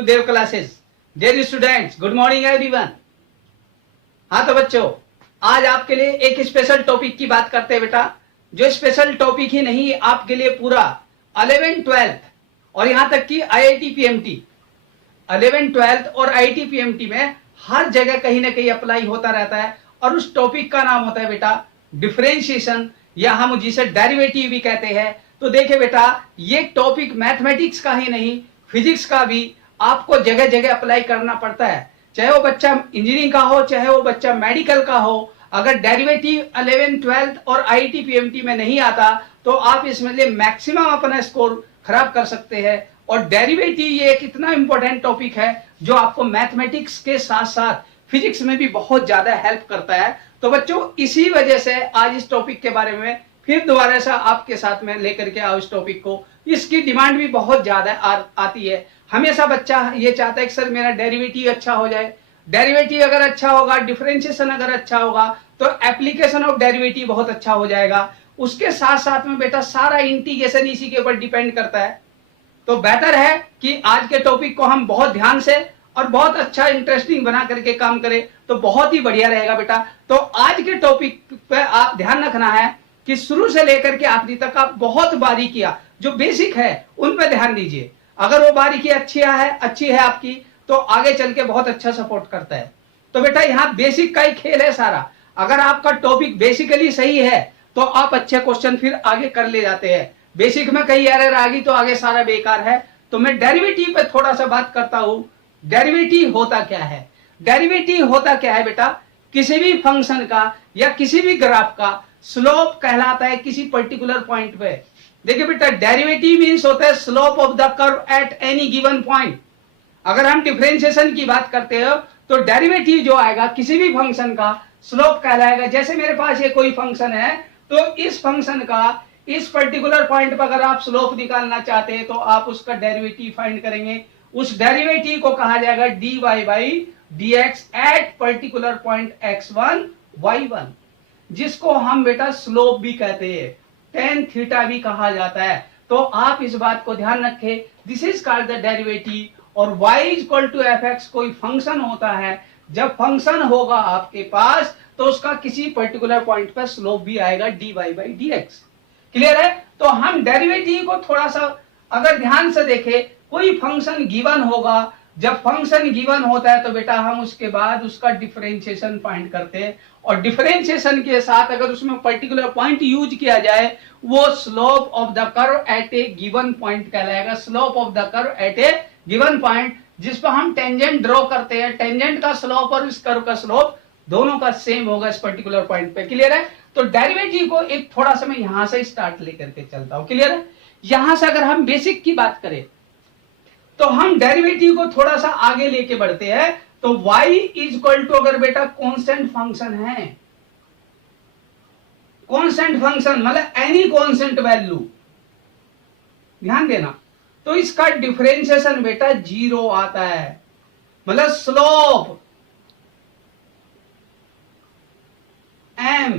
To Dev classes. Dear students, good morning everyone. हाँ तो बच्चों, आज आपके लिए एक स्पेशल टॉपिक की बात करते हैं बेटा, जो स्पेशल टॉपिक ही नहीं, आपके लिए पूरा 11th 12th और यहां तक कि IIT PMT 11th 12th और IIT PMT में हर जगह कहीं ना कहीं अप्लाई होता रहता है। और उस टॉपिक का नाम होता है बेटा डिफरेंशिएशन, या हम जिसे डेरिवेटिव भी कहते हैं। तो देखिए बेटा, ये टॉपिक मैथमेटिक्स का ही नहीं, फिजिक्स का भी आपको जगह जगह अप्लाई करना पड़ता है। चाहे वो बच्चा इंजीनियरिंग का हो, चाहे वो बच्चा मेडिकल का हो, अगर डेरिवेटिव 11th 12th और IIT PMT में नहीं आता तो आप इसमें लिए मैक्सिमम अपना स्कोर खराब कर सकते हैं। और डेरिवेटिव ये एक इतना इंपॉर्टेंट टॉपिक है जो आपको मैथमेटिक्स के साथ साथ फिजिक्स में भी बहुत ज्यादा हेल्प करता है। तो बच्चों, इसी वजह से आज इस टॉपिक के बारे में फिर दोबारा से आपके साथ में लेकर के आओ इस टॉपिक को। इसकी डिमांड भी बहुत ज्यादा आती है। हमेशा बच्चा ये चाहता है कि सर मेरा डेरिवेटिव अच्छा हो जाए। डेरिवेटिव अगर अच्छा होगा, डिफरेंशिएशन अगर अच्छा होगा, तो एप्लीकेशन ऑफ डेरिवेटिव बहुत अच्छा हो जाएगा। उसके साथ साथ में बेटा सारा इंटीग्रेशन इसी के ऊपर डिपेंड करता है। तो बेटर है कि आज के टॉपिक को हम बहुत ध्यान से और बहुत अच्छा इंटरेस्टिंग बना करके काम करें, तो बहुत ही बढ़िया रहेगा बेटा। तो आज के टॉपिक पे आप ध्यान रखना है कि शुरू से लेकर के आखिरी तक आप बहुत बारीकियां जो बेसिक है उन पे ध्यान दीजिए। अगर वो बारीकी अच्छी है आपकी, तो आगे चल के बहुत अच्छा सपोर्ट करता है। तो बेटा यहाँ बेसिक का ही खेल है सारा। अगर आपका टॉपिक बेसिकली सही है तो आप अच्छे क्वेश्चन फिर आगे कर ले जाते हैं। बेसिक में कहीं एरर आ गई तो आगे सारा बेकार है। तो मैं डेरिवेटिव पे थोड़ा सा बात करता हूं। डेरिवेटिव होता क्या है? डेरिवेटिव होता क्या है बेटा? किसी भी फंक्शन का या किसी भी ग्राफ का स्लोप कहलाता है किसी पर्टिकुलर पॉइंट पे। देखिए बेटा, डेरिवेटिव मींस होता है slope of the curve at any given point. अगर हम डिफरेंशिएशन की बात करते हो तो डेरिवेटिव जो आएगा किसी भी फंक्शन का स्लोप कहलाएगा। जैसे मेरे पास ये कोई फंक्शन है, तो इस फंक्शन का इस पर्टिकुलर पॉइंट पर अगर आप स्लोप निकालना चाहते हैं तो आप उसका डेरिवेटिव फाइंड करेंगे। उस डेरिवेटिव को कहा जाएगा dy by dx at particular point x1 y1, जिसको हम बेटा स्लोप भी कहते हैं, tan थीटा भी कहा जाता है। तो आप इस बात को ध्यान रखें, this is called the derivative. और y इक्वल टू fx कोई फंक्शन होता है। जब फंक्शन होगा आपके पास तो उसका किसी पर्टिकुलर पॉइंट पर स्लोप भी आएगा dy बाई dx। क्लियर है? तो हम डेरिवेटिव को थोड़ा सा अगर ध्यान से देखें, कोई फंक्शन गिवन होगा। जब फंक्शन गिवन होता है तो बेटा हम उसके बाद उसका डिफरेंशिएशन फाइंड करते हैं। और डिफरेंशिएशन के साथ अगर उसमें पर्टिकुलर पॉइंट यूज किया जाए, वो slope of the curve at a given point कहलाएगा। Slope of the curve at a given point, जिस पर हम टेंजेंट ड्रॉ करते हैं। टेंजेंट का स्लोप और इस कर्व का स्लोप दोनों का सेम होगा इस पर्टिकुलर पॉइंट पे। क्लियर है? तो डेरिवेटिव को एक थोड़ा सा मैं यहां से स्टार्ट लेकर के चलता हूं। क्लियर है? यहां से अगर हम बेसिक की बात करें तो हम डेरिवेटिव को थोड़ा सा आगे लेके बढ़ते हैं। तो y इज इक्वल टू, अगर बेटा कांस्टेंट फंक्शन है, कांस्टेंट फंक्शन मतलब एनी कांस्टेंट वैल्यू, ध्यान देना, तो इसका डिफरेंशिएशन बेटा 0 आता है। मतलब slope m,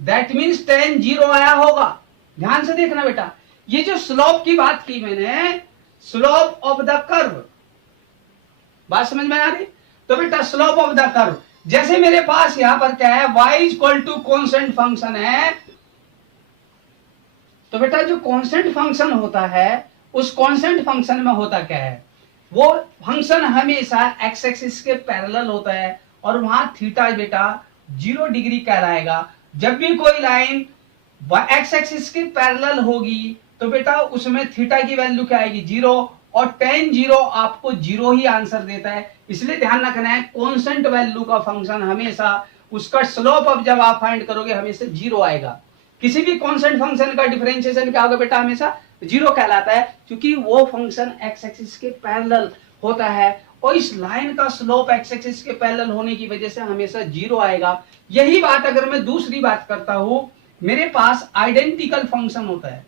that means tan 0 आया होगा। ध्यान से देखना बेटा, ये जो स्लोप की बात की मैंने, स्लोप ऑफ द कर्व, बात समझ में आ रही? तो बेटा स्लोप ऑफ द कर्व, जैसे मेरे पास यहां पर क्या है, y equal to constant function है। तो बेटा जो कांस्टेंट फंक्शन होता है, उस कांस्टेंट फंक्शन में होता क्या है, वो फंक्शन हमेशा x एक्सिस के पैरेलल होता है और वहां थीटा बेटा 0 डिग्री कहलाएगा। जब भी कोई लाइन x एक्सिस के पैरेलल होगी तो बेटा उसमें थीटा की वैल्यू क्या आएगी, 0, और tan 0 आपको 0 ही आंसर देता है। इसलिए ध्यान रखना है, कांस्टेंट वैल्यू का फंक्शन हमेशा उसका स्लोप अब जब आप फाइंड करोगे हमेशा 0 आएगा। किसी भी कांस्टेंट फंक्शन का डिफरेंशिएशन क्या होगा बेटा, हमेशा 0 कहलाता है, क्योंकि वो फंक्शन x एक्सिस के पैरेलल होता है और इस लाइन का स्लोप x एक्सिस के पैरेलल होने की वजह से हमेशा 0 आएगा। यही बात अगर मैं दूसरी बात करता हूं, मेरे पास आइडेंटिकल फंक्शन होता है।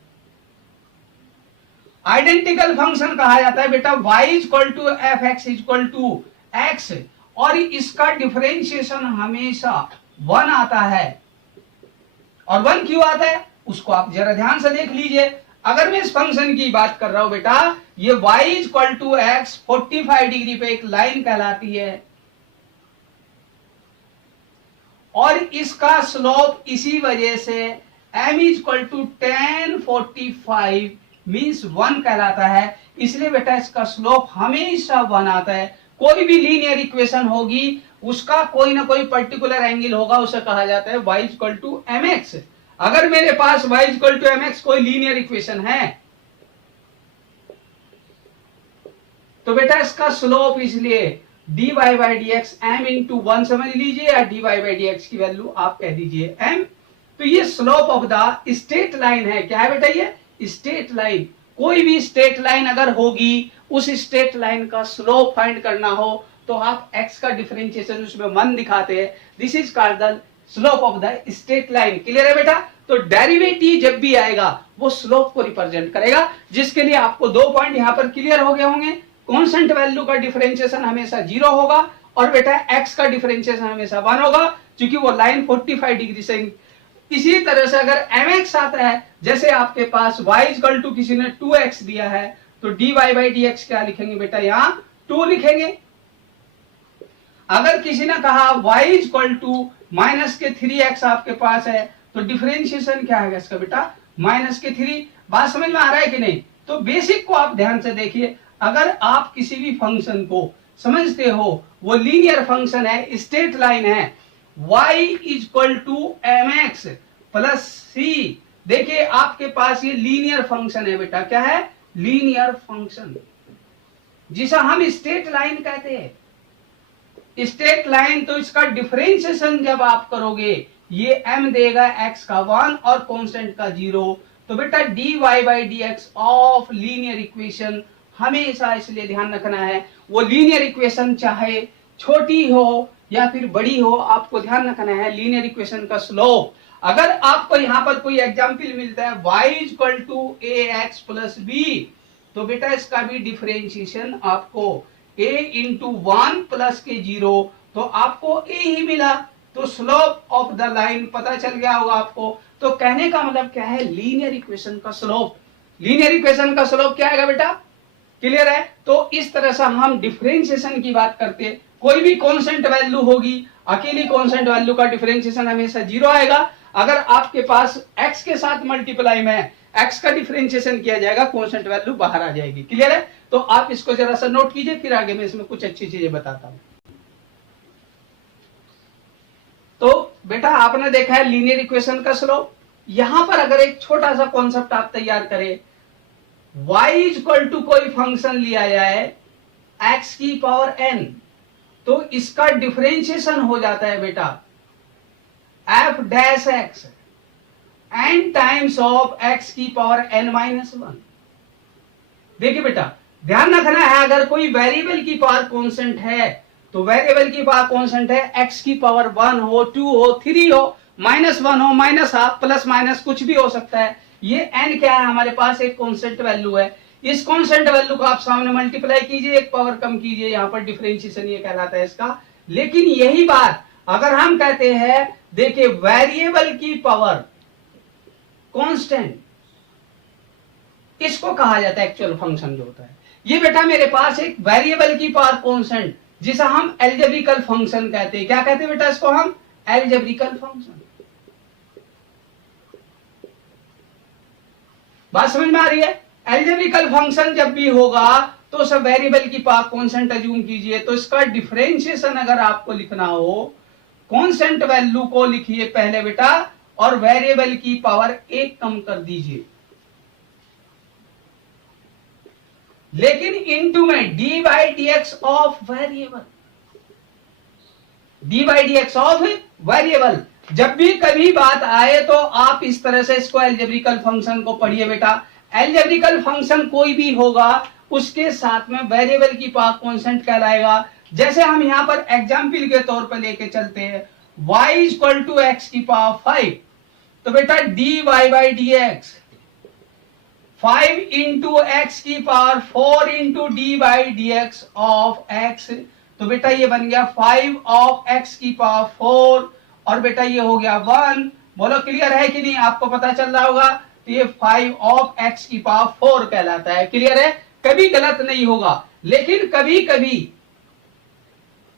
आइडेंटिकल फंक्शन कहा जाता है बेटा y equal to f x equal to x, और इसका डिफरेंशिएशन हमेशा 1 आता है। और 1 क्यों आता है उसको आप जरा ध्यान से देख लीजिए। अगर मैं इस फंक्शन की बात कर रहा हूं बेटा, ये y equal to x 45 degree पे एक लाइन कहलाती है और इसका स्लोप इसी वजह से m इक्वल टू 1045 मीन्स 1 कहलाता है। इसलिए बेटा इसका स्लोप हमेशा 1 आता है। कोई भी लीनियर इक्वेशन होगी उसका कोई ना कोई पर्टिकुलर एंगल होगा, उसे कहा जाता है y इक्वल टू mx। अगर मेरे पास y इक्वल टू mx कोई लीनियर इक्वेशन है तो बेटा इसका स्लोप इसलिए dy by d x m into 1 समझ लीजिए, या dy बाई डी एक्स की वैल्यू आप कह दीजिए m। तो ये slope of the straight line है। क्या है बेटा? ये स्ट्रेट लाइन। कोई भी स्ट्रेट लाइन अगर होगी, उस स्ट्रेट लाइन का स्लोप फाइंड करना हो तो आप x का डिफरेंशिएशन उसमें 1 दिखाते हैं। This is called the slope of the straight line. Clear है बेटा? तो डेरिवेटिव जब भी आएगा वो स्लोप को रिप्रेजेंट करेगा, जिसके लिए आपको 2 पॉइंट यहां पर क्लियर हो गए होंगे। कांस्टेंट वैल्यू का डिफरेंशिएशन हमेशा 0 होगा और बेटा x का डिफरेंशिएशन हमेशा 1 होगा, क्योंकि वो लाइन 45 डिग्री से। इसी तरह से अगर mx आता है, जैसे आपके पास y इक्वल टू किसी ने 2x दिया है तो dy बाई डी एक्स क्या लिखेंगे बेटा? यहां 2 लिखेंगे। अगर किसी ने कहा y इक्वल टू माइनस के 3x आपके पास है तो डिफरेंशिएशन क्या है इसका बेटा? माइनस के 3। बात समझ में आ रहा है कि नहीं? तो बेसिक को आप ध्यान से देखिए। अगर आप किसी भी फंक्शन को समझते हो, वो लीनियर फंक्शन है, स्ट्रेट लाइन है, y equal to mx plus c। देखिए आपके पास ये लीनियर फंक्शन है बेटा। क्या है? लीनियर फंक्शन, जिसे हम स्ट्रेट लाइन कहते हैं। स्ट्रेट लाइन, तो इसका डिफरेंशिएशन जब आप करोगे ये m देगा x का 1 और कांस्टेंट का 0। तो बेटा dy by d x of linear equation हमेशा इसलिए ध्यान रखना है, वो लीनियर इक्वेशन चाहे छोटी हो या फिर बड़ी हो, आपको ध्यान रखना है लीनियर इक्वेशन का स्लोप। अगर आपको यहां पर कोई एग्जांपल मिलता है y equal to a x plus b, तो बेटा इसका भी डिफरेंशिएशन आपको a इंटू 1 प्लस के 0, तो आपको a ही मिला। तो स्लोप ऑफ द लाइन पता चल गया होगा आपको। तो कहने का मतलब क्या है? लीनियर इक्वेशन का स्लोप। लीनियर इक्वेशन का स्लोप क्या आएगा बेटा? क्लियर है? तो इस तरह से हम डिफरेंशिएशन की बात करते हैं। कोई भी कांस्टेंट वैल्यू होगी, अकेली कांस्टेंट वैल्यू का डिफरेंशिएशन हमेशा 0 आएगा। अगर आपके पास x के साथ मल्टीप्लाई में x का डिफरेंशिएशन किया जाएगा, कांस्टेंट वैल्यू बाहर आ जाएगी। क्लियर है? तो आप इसको जरा सा नोट कीजिए, फिर आगे मैं इसमें कुछ अच्छी चीजें बताता हूं। तो बेटा आपने देखा है लीनियर इक्वेशन का स्लोप। यहां पर अगर एक छोटा सा कॉन्सेप्ट आप तैयार करें, y इक्वल टू कोई फंक्शन लिया जाए x की पावर n, तो इसका डिफरेंशिएशन हो जाता है बेटा f dash x n times of x की पावर n माइनस 1। देखिए बेटा ध्यान रखना है, अगर कोई वेरिएबल की पावर कांस्टेंट है तो वेरिएबल की पावर कांस्टेंट है x की पावर 1 हो, 2 हो, 3 हो, -1 हो, -हाफ, प्लस माइनस कुछ भी हो सकता है। ये n क्या है? हमारे पास एक कांस्टेंट वैल्यू है। इस कांस्टेंट वैल्यू को आप सामने मल्टीप्लाई कीजिए, एक पावर कम कीजिए, यहाँ पर डिफरेंशिएशन ये कहलाता है इसका। लेकिन यही बात अगर हम कहते हैं, देखिए वेरिएबल की पावर कांस्टेंट, इसको कहा जाता है एक्चुअल फंक्शन जो होता है। ये बेटा मेरे पास एक वेरिएबल की पावर कांस्टेंट, जिसे हम एल्जेब्रिकल फंक्शन कहते हैं। क्या कहते हैं बेटा इसको? हम एल्जेब्रिकल फंक्शन। बात समझ में आ रही है? एल्जेब्रिकल फंक्शन जब भी होगा तो सब वेरिएबल की पावर कांस्टेंट अज्यूम कीजिए। तो इसका डिफरेंशिएशन अगर आपको लिखना हो, कांस्टेंट वैल्यू को लिखिए पहले बेटा और वेरिएबल की पावर 1 कम कर दीजिए। लेकिन इनटू में D by d x of variable, D by d x of variable. जब भी कभी बात आए तो आप इस तरह से इसको एल्जेब्रिकल फंक्शन को पढ़िए बेटा। एल्जेब्रिकल फंक्शन कोई भी होगा उसके साथ में वेरिएबल की पावर कांस्टेंट कहलाएगा। जैसे हम यहां पर एग्जांपल के तौर पर लेके चलते हैं, y इक्वल टू एक्स की पावर 5, तो बेटा dy by d x 5 into x की power 4 into d by d x of x. तो बेटा ये बन गया 5 ऑफ एक्स की पावर 4 और बेटा ये हो गया 1। बोलो क्लियर है कि नहीं? आपको पता चल रहा होगा तो ये 5 ऑफ x की पावर 4 कहलाता है। क्लियर है? कभी गलत नहीं होगा, लेकिन कभी कभी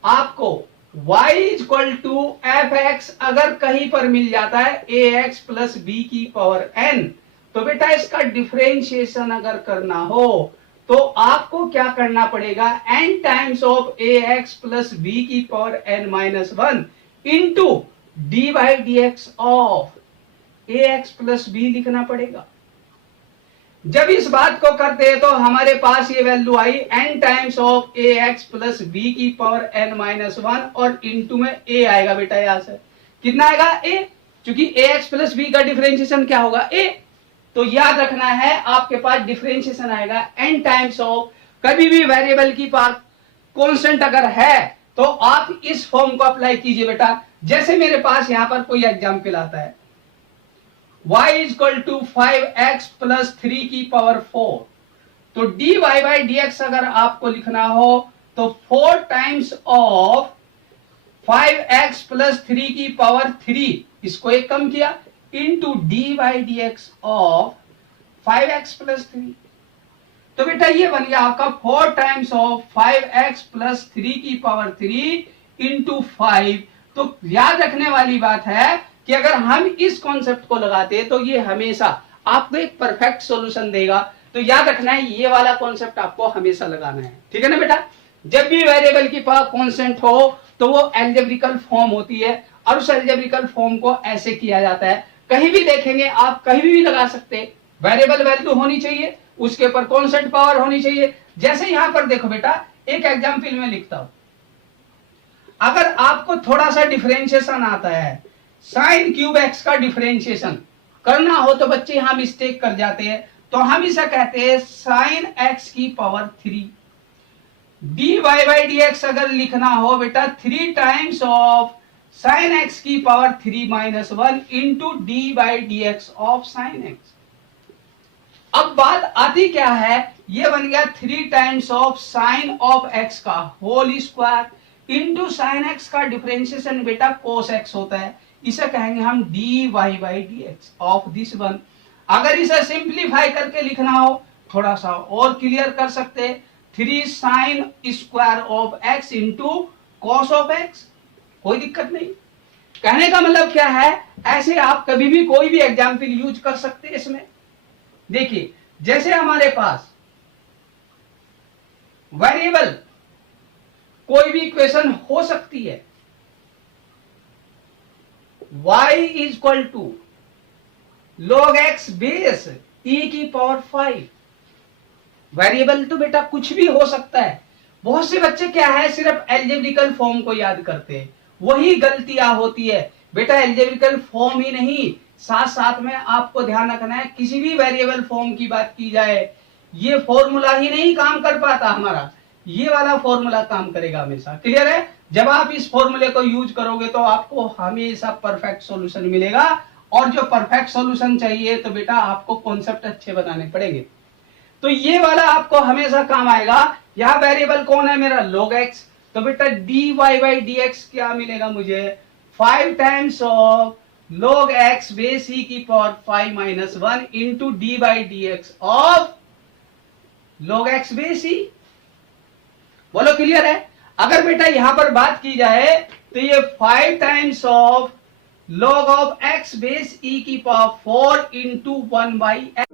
आपको y equal to f x अगर कहीं पर मिल जाता है ए एक्स प्लस बी की पावर n, तो बेटा इसका डिफरेंशिएशन अगर करना हो तो आपको क्या करना पड़ेगा, n times of a x plus b की power n minus 1 into d by d x of a x plus b लिखना पड़ेगा। जब इस बात को करते हैं तो हमारे पास ये वैल्यू आई n times of a x plus b की पावर n माइनस 1 और इंटू में a आएगा बेटा, यहां से कितना आएगा a, क्योंकि ए एक्स प्लस बी का डिफरेंशिएशन क्या होगा a, तो याद रखना है आपके पास डिफरेंशिएशन आएगा n टाइम्स ऑफ, कभी भी वेरिएबल की पावर कांस्टेंट अगर है तो आप इस फॉर्म को अप्लाई कीजिए बेटा। जैसे मेरे पास यहां पर कोई एग्जाम्पल आता है y equal to 5x plus 3 की पावर 4, तो dy बाई dx अगर आपको लिखना हो तो 4 टाइम्स ऑफ 5x प्लस 3 की पावर 3, इसको एक कम किया, into d by d x of 5x plus 3। तो बेटा ये बन गया आपका 4 टाइम्स ऑफ 5x प्लस 3 की पावर 3 इंटू 5। तो याद रखने वाली बात है कि अगर हम इस कॉन्सेप्ट को लगाते हैं तो ये हमेशा आपको एक परफेक्ट सॉल्यूशन देगा। तो याद रखना है ये वाला कॉन्सेप्ट आपको हमेशा लगाना है, ठीक है ना बेटा। जब भी वेरिएबल की पावर कांस्टेंट हो तो वो एल्जेब्रिकल फॉर्म होती है और उस एल्जेब्रिकल फॉर्म को ऐसे किया जाता है। कहीं भी देखेंगे आप, कहीं भी लगा सकते हैं, वेरिएबल वैल्यू होनी चाहिए, उसके ऊपर कांस्टेंट पावर होनी चाहिए। जैसे यहां पर देखो बेटा, एक एग्जांपल में लिखता हूं, अगर आपको थोड़ा सा डिफरेंशिएशन आता है, साइन क्यूब एक्स का डिफरेंशिएशन करना हो तो बच्चे यहां मिस्टेक कर जाते हैं, तो हम इसे कहते हैं साइन एक्स की power 3। D y by d x अगर लिखना हो बेटा 3 टाइम्स ऑफ साइन एक्स की power 3 minus 1 into d by d x of sine x. अब बात आती क्या है, ये बन गया 3 times of sine of x का whole square into sine x का डिफरेंशिएशन बेटा कोस एक्स होता है, इसे कहेंगे हम d y by d x of this one. अगर इसे सिंप्लीफाई करके लिखना हो, थोड़ा सा और क्लियर कर सकते, 3 sine square of x into cos of x, कोई दिक्कत नहीं। कहने का मतलब क्या है, ऐसे आप कभी भी कोई भी एग्जाम्पल यूज कर सकते हैं इसमें। देखिए जैसे हमारे पास वेरिएबल कोई भी इक्वेशन हो सकती है, y equal to log x base e की पावर 5। वेरिएबल तो बेटा कुछ भी हो सकता है। बहुत से बच्चे क्या है, सिर्फ एल्जेब्रिकल फॉर्म को याद करते हैं, वही गलतियां होती है बेटा। एल्जेब्रिकल फॉर्म ही नहीं, साथ साथ में आपको ध्यान रखना है, किसी भी वेरिएबल फॉर्म की बात की जाए, ये फॉर्मूला ही नहीं काम कर पाता हमारा, ये वाला फॉर्मूला काम करेगा हमेशा। क्लियर है? जब आप इस फॉर्मूले को यूज करोगे तो आपको हमेशा परफेक्ट सॉल्यूशन मिलेगा, और जो परफेक्ट सॉल्यूशन चाहिए तो बेटा आपको कॉन्सेप्ट अच्छे बताने पड़ेंगे। तो ये वाला आपको हमेशा काम आएगा। यहां वेरिएबल कौन है मेरा, log x, तो बेटा dy बाई dx क्या मिलेगा मुझे, 5 times of log x base e की power 5 minus 1 into d by d x of log x base e। बोलो क्लियर है? अगर बेटा यहां पर बात की जाए तो ये 5 times of log of x base e की पावर 4 इंटू 1 बाई एक्स।